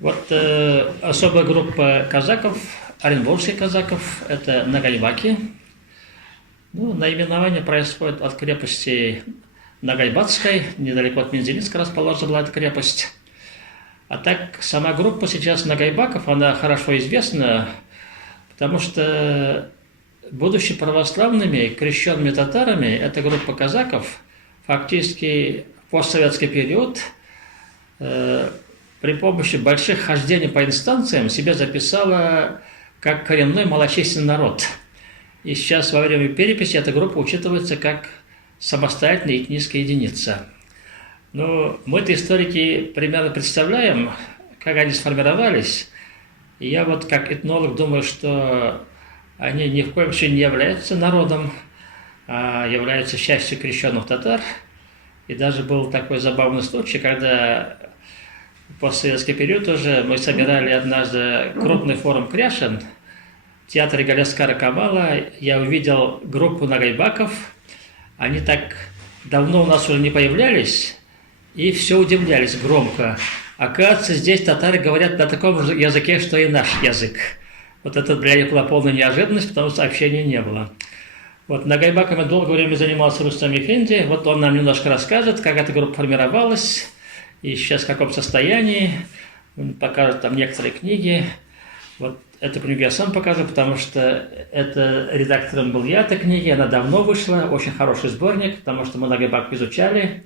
Вот особая группа казаков, оренбургских казаков, это нагайбаки. Ну, наименование происходит от крепости Нагайбатской, недалеко от Мензелинска расположена была эта крепость. А так, сама группа сейчас нагайбаков, она хорошо известна, потому что, будучи православными, крещенными татарами, эта группа казаков фактически в постсоветский период при помощи больших хождений по инстанциям себя записала как коренной малочисленный народ. И сейчас во время переписи эта группа учитывается как самостоятельная этническая единица. Но мы-то историки примерно представляем, как они сформировались. И я вот как этнолог думаю, что они ни в коем случае не являются народом, а являются частью крещенных татар. И даже был такой забавный случай, когда в постсоветский период уже мы собирали однажды крупный форум кряшен в театре Галяскара Камала. Я увидел группу нагайбаков. Они так давно у нас уже не появлялись, и все удивлялись громко. Оказывается, здесь татары говорят на таком же языке, что и наш язык. Вот это для них была полная неожиданность, потому что общения не было. Вот нагайбаками долгое время занимался Рустам Эфенди. Вот он нам немножко расскажет, как эта группа формировалась, и сейчас в каком состоянии. Он покажет там некоторые книги. Вот эту книгу я сам покажу, потому что это редактором был я этой книги. Она давно вышла, очень хороший сборник, потому что мы нагайбак изучали.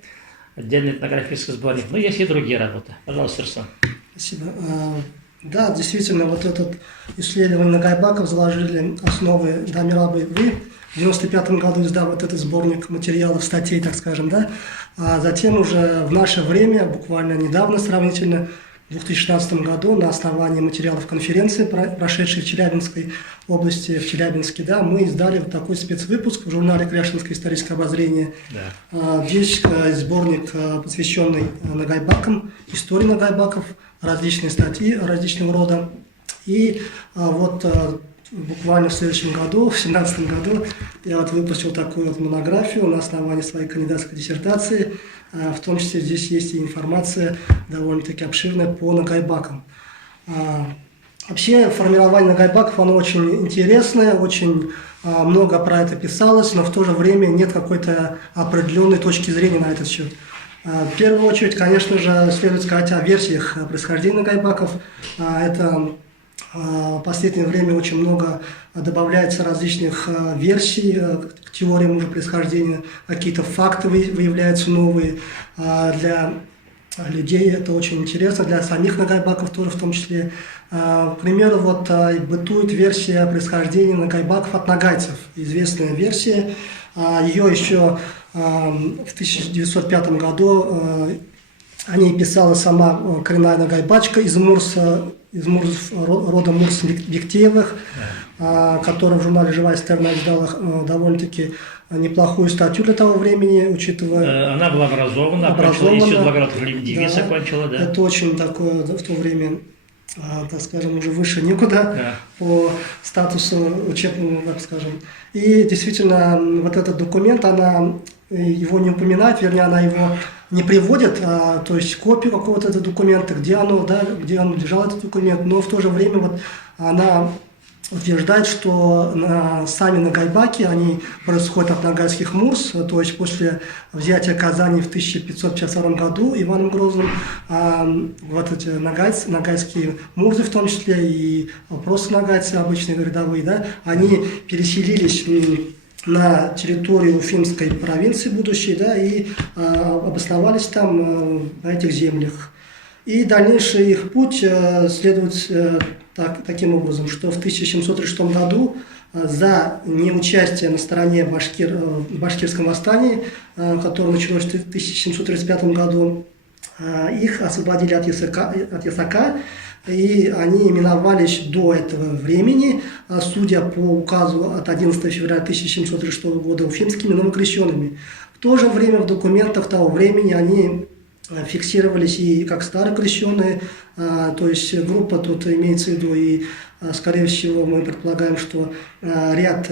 Отдельный этнографический сборник. Но есть и другие работы. Пожалуйста, Руслан. Спасибо. Да, действительно, вот этот исследование нагайбаков заложили основы Дамир-абы вы. В 1995 году издал вот этот сборник материалов, статей, так скажем, да. А затем уже в наше время, буквально недавно сравнительно, в 2016 году на основании материалов конференции, прошедшей в Челябинской области, в Челябинске, да, мы издали вот такой спецвыпуск в журнале «Кряшинское историческое обозрение». Да. Здесь сборник, посвященный нагайбакам, истории нагайбаков, различные статьи различного рода. И вот буквально в следующем году, в 2017 году, я вот выпустил такую вот монографию на основании своей кандидатской диссертации. В том числе здесь есть и информация довольно-таки обширная по нагайбакам. Вообще формирование нагайбаков, оно очень интересное, очень много про это писалось, но в то же время нет какой-то определенной точки зрения на этот счет. В первую очередь, конечно же, следует сказать о версиях происхождения нагайбаков. Это в последнее время очень много добавляется различных версий к теориям уже происхождения, какие-то факты выявляются новые. Для людей это очень интересно, для самих нагайбаков тоже в том числе. К примеру, вот бытует версия происхождения нагайбаков от нагайцев, известная версия. Ее еще в 1905 году о ней писала сама коренная нагайбачка из рода Мурс-Бектеевых, которая в журнале «Живая сторона» издала довольно-таки неплохую статью для того времени, учитывая... Она была образована, еще 2 года девица окончила, да. Это очень такое в то время, так скажем, уже выше некуда по статусу учебному, так скажем. И действительно, вот этот документ, она его не упоминает, вернее, она его не приводит, то есть копию какого-то этого документа, где он лежал, этот документ, но в то же время вот она утверждает, что сами нагайбаки, они происходят от нагайских мурс, то есть после взятия Казани в 1552 году Иваном Грозным, вот эти нагайские мурзы в том числе, и просто нагайцы обычные рядовые, да, они переселились на территорию Уфимской провинции будущей, да, и обосновались там, на этих землях. И дальнейший их путь следует таким образом, что в 1736 году за неучастие на стороне в башкирском восстании, которое началось в 1735 году, их освободили от ясака, и они именовались до этого времени, судя по указу от 11 февраля 1736 года, уфимскими новокрещенными. В то же время в документах того времени они фиксировались и как старокрещенные, то есть группа тут имеется в виду, и, скорее всего, мы предполагаем, что ряд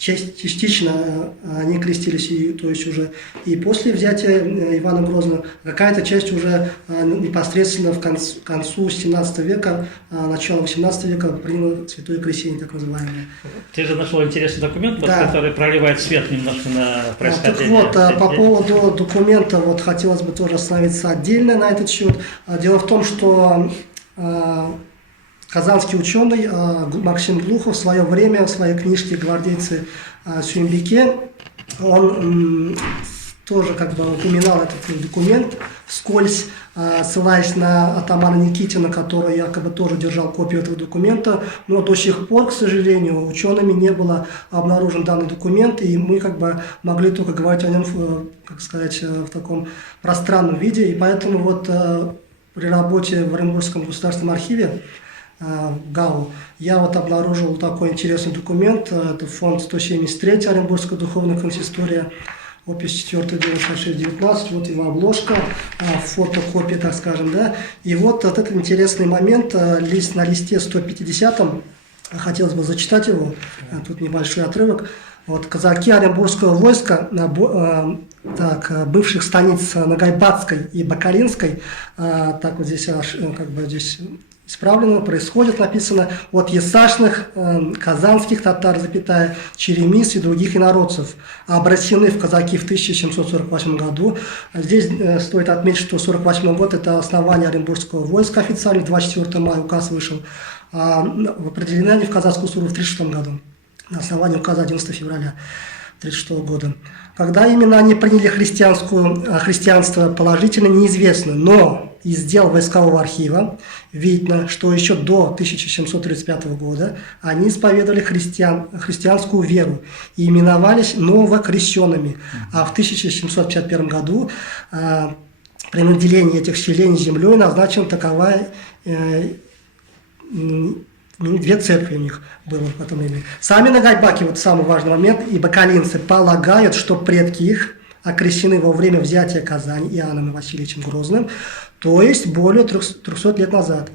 частично они крестились, то есть уже и после взятия Ивана Грозного, какая-то часть уже непосредственно к концу 17 века, начало 18 века приняла святое крещение, так называемое. Ты же нашел интересный документ, да. который проливает свет немножко на происхождение. Так вот, по поводу документа, вот хотелось бы тоже остановиться отдельно на этот счет. Дело в том, что казанский ученый Максим Глухов в свое время в своей книжке «Гвардейцы Сюмбике» он тоже как бы упоминал этот документ вскользь, ссылаясь на атамана Никитина, который якобы тоже держал копию этого документа, но до сих пор, к сожалению, учеными не было обнаружен данный документ, и мы как бы могли только говорить о нем, как сказать, в таком пространном виде, и поэтому вот при работе в Оренбургском государственном архиве ГАУ, я вот обнаружил такой интересный документ, это фонд 173 Оренбургская духовная консистория, опись 4 9619, вот его обложка, фотокопия, так скажем, да, и вот этот интересный момент, на листе 150, хотелось бы зачитать его, тут небольшой отрывок. Вот казаки Оренбургского войска, бывших станиц Нагайбатской и Бакалинской, так вот здесь, как бы здесь исправлено, происходит, написано, от ясашных казанских татар, запятая, черемис и других инородцев, обращены в казаки в 1748 году. Здесь стоит отметить, что 1948 год – это основание Оренбургского войска официально, 24 мая указ вышел, определены они в казацкую службу в 1936 году, на основании указа 11 февраля 1936 года. Когда именно они приняли христианство положительно, неизвестно, но из дел войскового архива видно, что еще до 1735 года они исповедовали христианскую веру и именовались новокрещенными. А в 1751 году при наделении этих селений землей назначена таковая две церкви у них было в этом времени. Сами нагайбаки, вот самый важный момент, и бакалинцы полагают, что предки их окрещены во время взятия Казани Иоанном Васильевичем Грозным, то есть более 300 лет назад.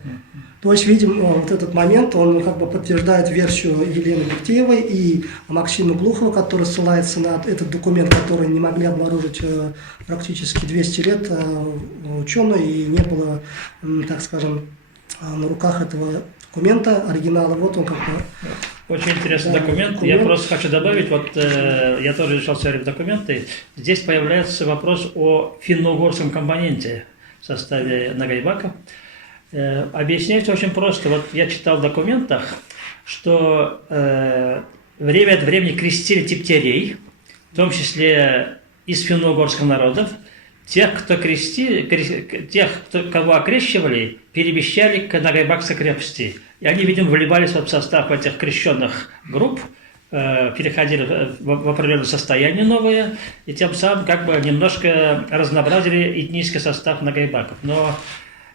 То есть, видим, вот этот момент, он как бы подтверждает версию Елены Бектеевой и Максима Глухова, который ссылается на этот документ, который не могли обнаружить практически 200 лет ученые, и не было, так скажем, на руках этого документа, оригинала, вот он как бы. Очень интересный документ. Я просто хочу добавить, вот я тоже решал смотреть документы, здесь появляется вопрос о финно-угорском компоненте в составе Нагайбака. Объясняется очень просто. Вот я читал в документах, что время от времени крестили тептерей, в том числе из финно-угорских народов. Тех, кого окрещивали, перемещали к Нагайбакской крепости. И они, видимо, вливались в состав этих крещенных групп, переходили в определенное состояние новое, и тем самым как бы немножко разнообразили этнический состав Нагайбаков. Но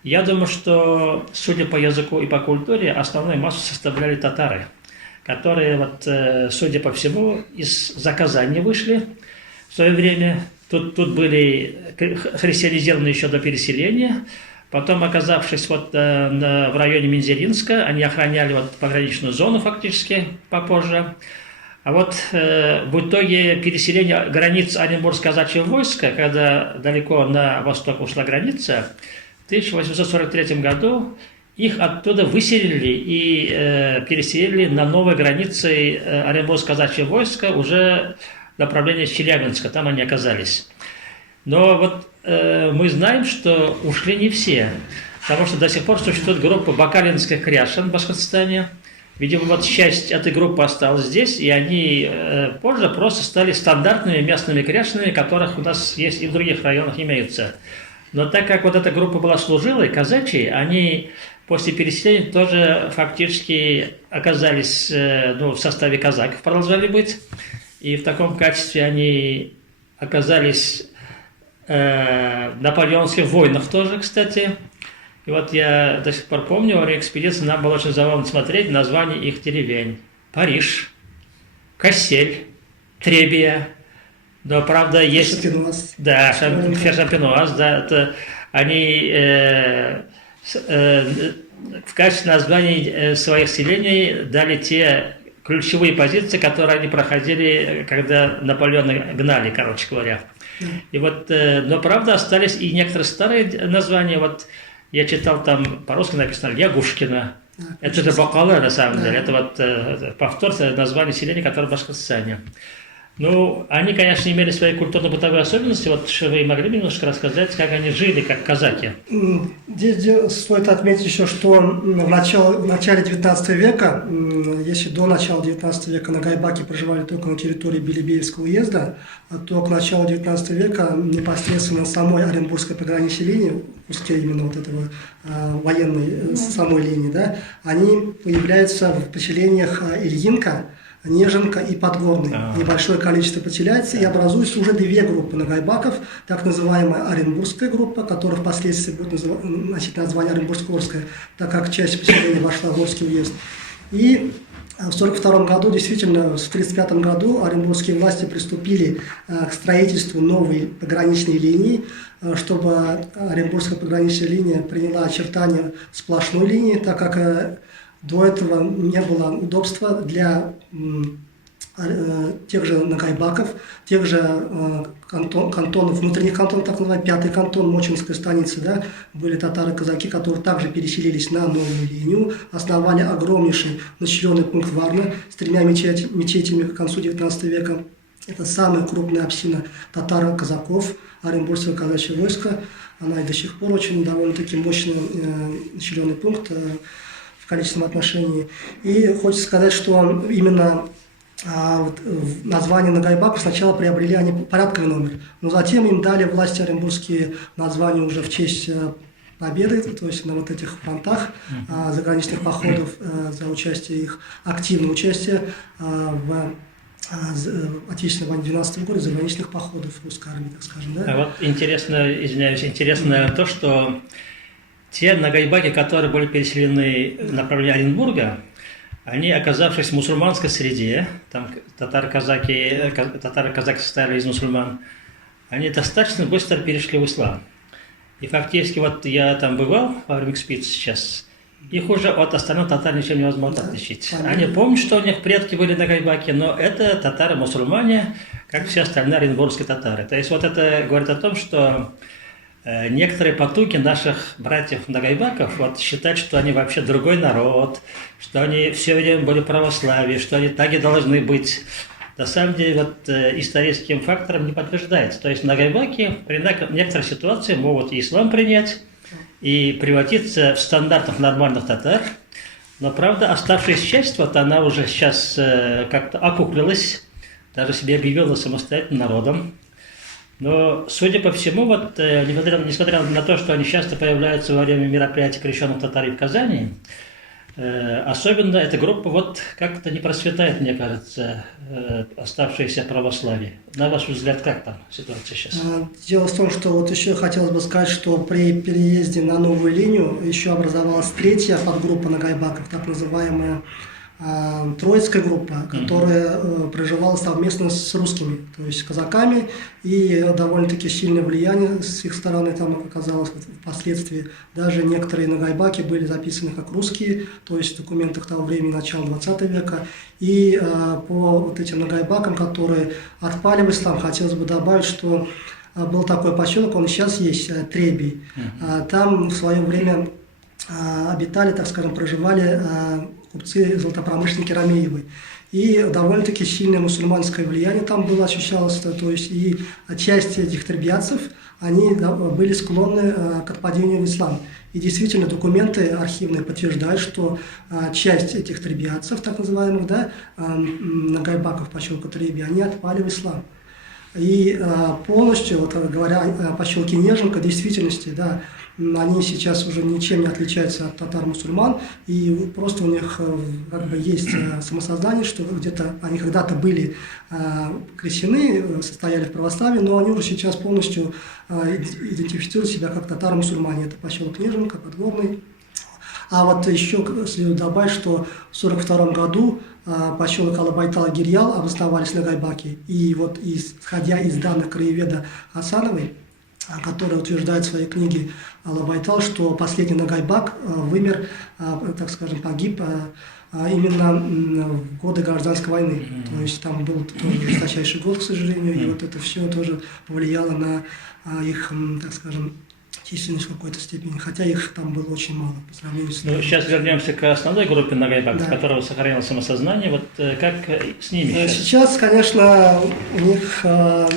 я думаю, что, судя по языку и по культуре, основную массу составляли татары, которые, вот, судя по всему, из-за Казани вышли в свое время. Тут были христианизированы еще до переселения. Потом, оказавшись вот в районе Мензелинска, они охраняли вот пограничную зону фактически попозже. А вот в итоге переселения границ Оренбургского казачьего войска, когда далеко на восток ушла граница, в 1843 году их оттуда выселили и переселили на новые границы Оренбургского казачьего войска уже направление Челябинска, там они оказались. Но вот мы знаем, что ушли не все, потому что до сих пор существует группа бакалинских кряшен в Башкортостане. Видимо, вот часть этой группы осталась здесь, и они позже просто стали стандартными местными кряшенами, которых у нас есть и в других районах имеются. Но так как вот эта группа была служилой, казачьей, они после переселения тоже фактически оказались в составе казаков, продолжали быть. И в таком качестве они оказались в наполеонских войнах тоже, кстати. И вот я до сих пор помню, во время экспедиции нам было очень забавно смотреть названия их деревень. Париж, Кассель, Требия. Но, правда, есть... Шампинуаз. Да, Шампинуаз, да. Это они в качестве названий своих селений дали те ключевые позиции, которые они проходили, когда Наполеона гнали, короче говоря. И вот, но правда остались и некоторые старые названия. Вот я читал там по-русски написано Лягушкино. Это же Бакалы, на самом деле. Это вот повтор названия селения, которое в Башкортостане. Ну, они, конечно, имели свои культурно-бытовые особенности. Вот вы могли бы немножко рассказать, как они жили, как казаки? Здесь стоит отметить еще, что в начале 19 века, если до начала 19 века Нагайбаки проживали только на территории Белебеевского уезда, то к началу 19 века непосредственно самой Оренбургской пограничной линии, узкой именно вот этого военной самой линии, да, они появляются в поселениях Ильинка, Неженка и Подгорный. Небольшое количество поселяется и образуются уже две группы нагайбаков, так называемая Оренбургская группа, которая впоследствии будет носить название Оренбургско-Орская, так как часть поселения вошла в Орский уезд. И в 1942 году, действительно, в 1935 году оренбургские власти приступили к строительству новой пограничной линии, чтобы Оренбургская пограничная линия приняла очертания сплошной линии, так как до этого не было удобства для тех же нагайбаков, тех же кантонов, внутренних кантонов, так называемый 5-й кантон Мочинской станицы, да, были татары-казаки, которые также переселились на новую линию, основали огромнейший населенный пункт Варна с 3 мечетями к концу 19 века. Это самая крупная община татаро-казаков, Оренбургское казачье войско. Она и до сих пор очень довольно-таки мощный населенный пункт в количественном отношении. И хочется сказать, что именно название Нагайбаков сначала приобрели они порядковый номер, но затем им дали власти оренбургские названия уже в честь победы, то есть на вот этих фронтах заграничных походов, за участие их, активное участие в Отечественной войне 12 года, заграничных походов русской армии, так скажем. Да? А вот интересно, извиняюсь, интересно то, что те нагайбаки, которые были переселены в направлении Оренбурга, они, оказавшись в мусульманской среде, там татары-казаки состояли из мусульман, они достаточно быстро перешли в ислам. И фактически, вот я там бывал во время экспедиции сейчас, их уже от остальных татар ничем невозможно отличить. Они помнят, что у них предки были нагайбаки, но это татары-мусульмане, как все остальные оренбургские татары. То есть вот это говорит о том, что некоторые потуги наших братьев-нагайбаков вот, считать, что они вообще другой народ, что они все время были православие, что они так и должны быть, на самом деле вот, историческим фактором не подтверждается. То есть нагайбаки при некоторых ситуациях могут и ислам принять, и превратиться в стандартных нормальных татар, но, правда, оставшаяся часть, вот она уже сейчас как-то окуклилась, даже себя объявила самостоятельным народом. Но, судя по всему, вот, несмотря на то, что они часто появляются во время мероприятий крещенных татар в Казани, особенно эта группа вот как-то не процветает, мне кажется, оставшееся православие. На ваш взгляд, как там ситуация сейчас? Дело в том, что вот еще хотелось бы сказать, что при переезде на новую линию еще образовалась третья подгруппа нагайбаков, так называемая троицкая группа, которая проживала совместно с русскими, то есть казаками, и довольно-таки сильное влияние с их стороны там оказалось впоследствии. Даже некоторые нагайбаки были записаны как русские, то есть в документах того времени, начала 20 века. И по вот этим нагайбакам, которые отпали в ислам, хотелось бы добавить, что был такой поселок, он сейчас есть, Требий. Там в свое время обитали, так скажем, проживали купцы, золотопромышленники Ромеевы. И довольно-таки сильное мусульманское влияние там было, ощущалось, то есть и часть этих требиятцев, они были склонны к отпадению в ислам. И действительно документы архивные подтверждают, что часть этих требиятцев, так называемых, да, нагайбаков поселка Треби, они отпали в ислам. И полностью, вот, говоря о поселке Неженка, в действительности, да, они сейчас уже ничем не отличаются от татар-мусульман, и просто у них как бы есть самосознание, что где-то они когда-то были крещены, состояли в православии, но они уже сейчас полностью идентифицируют себя как татар-мусульмане. Это поселок Неженка, Подгорный. А вот еще следует добавить, что в 1942 году поселок Алабайтал-Гирьял обосновались нагайбаки. И вот исходя из данных краеведа Хасановой, который утверждает в своей книге Алабайтал, что последний нагайбак вымер, так скажем, погиб именно в годы гражданской войны. То есть там был тоже жесточайший год, к сожалению, и вот это все тоже повлияло на их, так скажем, численность в какой-то степени, хотя их там было очень мало по сравнению с... Ну, сейчас вернемся к основной группе нагайбаков, Да. которого сохранило самосознание. Вот как с ними сейчас? Сейчас, конечно, у них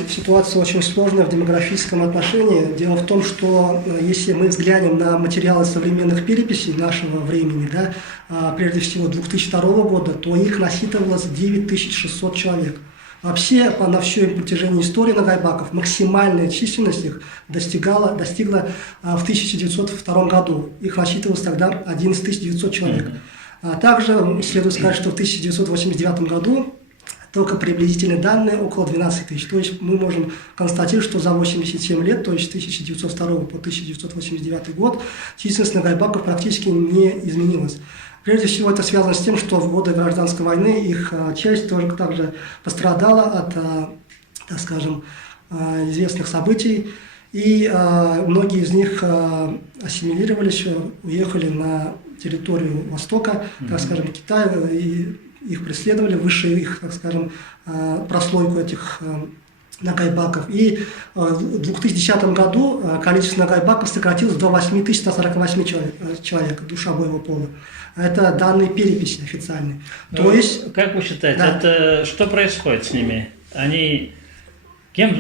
ситуация очень сложная в демографическом отношении. Дело в том, что если мы взглянем на материалы современных переписей нашего времени, да, прежде всего 2002 года, то их насчитывалось 9600 человек. Вообще, на всем протяжении истории нагайбаков максимальная численность их достигла в 1902 году. Их насчитывалось тогда 11 900 человек. Также следует сказать, что в 1989 году только приблизительные данные около 12 тысяч. То есть мы можем констатировать, что за 87 лет, то есть с 1902 по 1989 год, численность нагайбаков практически не изменилась. Прежде всего, это связано с тем, что в годы гражданской войны их часть тоже также пострадала от, так скажем, известных событий. И многие из них ассимилировались, уехали на территорию Востока, так скажем, Китая, и их преследовали, высшие их, так скажем, прослойку этих нагайбаков. И в 2010 году количество нагайбаков сократилось до 8148 человек, душа боевого пола. Это данные переписи официальные. Ну, то есть, как вы считаете, да. это что происходит с ними? Они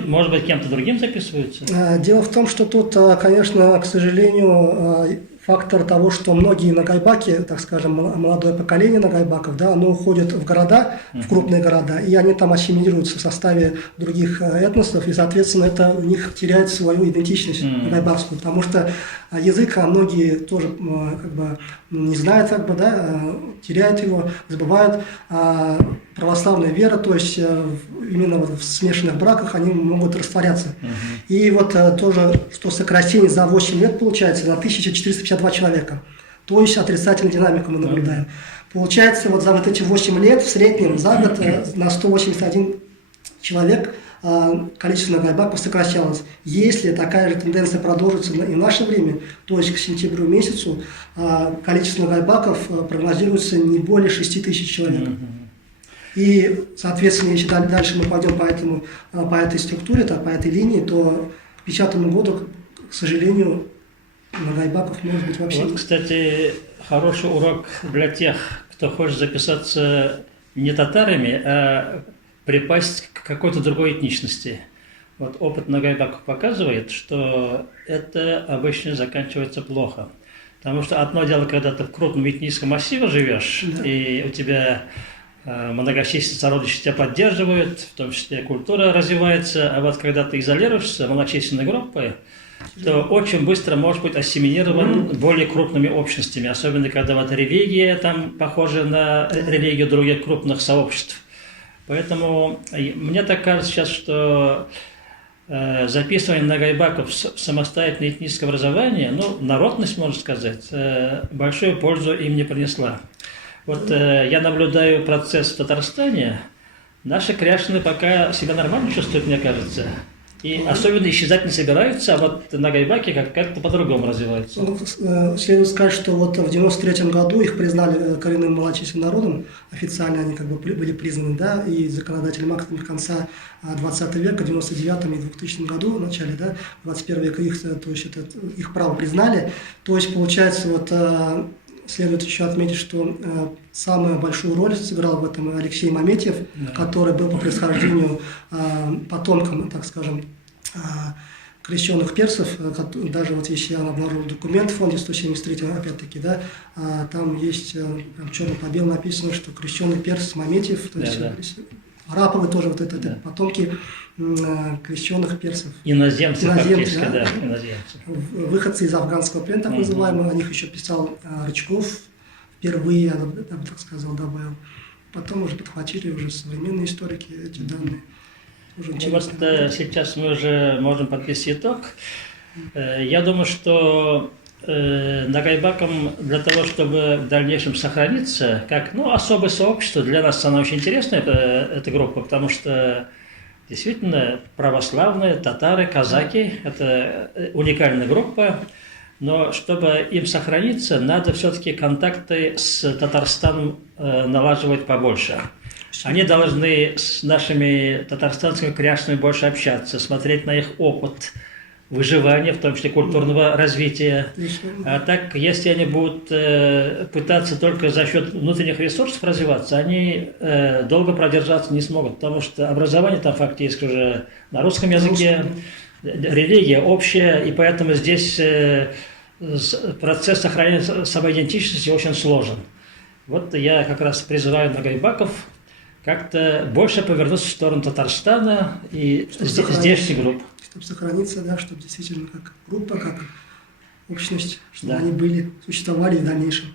может быть, кем-то другим записываются? Дело в том, что тут, конечно, к сожалению, фактор того, что многие нагайбаки, так скажем, молодое поколение нагайбаков, да, оно уходит в города, в крупные города, и они там ассимилируются в составе других этносов, и, соответственно, это у них теряет свою идентичность нагайбакскую, потому что язык многие тоже как бы не знают, как бы, да, теряют его, забывают. Православная вера, то есть именно вот в смешанных браках они могут растворяться. И вот тоже, что сокращение за 8 лет получается на 1452 человека. То есть отрицательную динамику мы наблюдаем. Получается, вот за вот эти 8 лет в среднем за год на 181 человек количество нагайбаков сокращалось. Если такая же тенденция продолжится и в наше время, то есть к сентябрю месяцу количество нагайбаков прогнозируется не более 6 тысяч человек. И, соответственно, если дальше мы пойдем по этой структуре, по этой линии, то к 2050 году, к сожалению, нагайбаков может быть вообще. Вот, кстати, хороший урок для тех, кто хочет записаться не татарами, а припасть к какой-то другой этничности. Вот опыт нагайбаков показывает, что это обычно заканчивается плохо. Потому что одно дело, когда ты в крупном этническом массиве живешь, да, и у тебя многочисленные сородичи тебя поддерживают, в том числе культура развивается, а вот когда ты изолируешься малочисленной группой, то очень быстро может быть ассимилирован более крупными общностями, особенно когда вот религия там похожа на религию других крупных сообществ. Поэтому мне так кажется сейчас, что записывание нагайбаков в самостоятельное этническое образование, ну, народность, можно сказать, большую пользу им не принесла. Вот я наблюдаю процесс в Татарстане. Наши кряшины пока себя нормально чувствуют, мне кажется. И особенно исчезать не собираются, а вот нагайбаки как-то по-другому развиваются. Ну, следует сказать, что вот в 93 году их признали коренным малочисленным народом. Официально они как бы были признаны, да, и законодательным актом конца 20 века, в 99 и 2000 году, в начале, да, 21 века то есть их право признали. То есть, получается, вот следует еще отметить, что самую большую роль сыграл в этом Алексей Маметьев, да, который был по происхождению потомком, так скажем, крещенных персов. Даже вот если я обнаружил документ в фонде 173, опять-таки, да, там есть черным по белому написано, что крещенный перс Маметьев, то есть Араповы тоже вот это, да, потомки крещенных персов. Иноземцы, фактически, да, иноземцы. Выходцы из афганского плена, так называемого, о них еще писал Рычков, впервые, я бы так сказал, добавил. Потом уже подхватили уже современные историки эти данные. Уже вот сейчас мы уже можем подвести итог. Я думаю, что нагайбакам для того, чтобы в дальнейшем сохраниться, как особое сообщество, для нас она очень интересная, эта группа, потому что действительно православные, татары, казаки – это уникальная группа. но чтобы им сохраниться, надо все-таки контакты с Татарстаном налаживать побольше. Они должны с нашими татарстанскими кряжными больше общаться, смотреть на их опыт выживания, в том числе культурного развития. А так, если они будут пытаться только за счет внутренних ресурсов развиваться, они долго продержаться не смогут, потому что образование там фактически уже на русском языке, религия общая, и поэтому здесь процесс сохранения самоидентичности очень сложен. Вот я как раз призываю многоебаков как-то больше повернуться в сторону Татарстана и здешних групп. Чтобы сохраниться, да, чтобы действительно как группа, как общность, чтобы Да. они были, существовали в дальнейшем.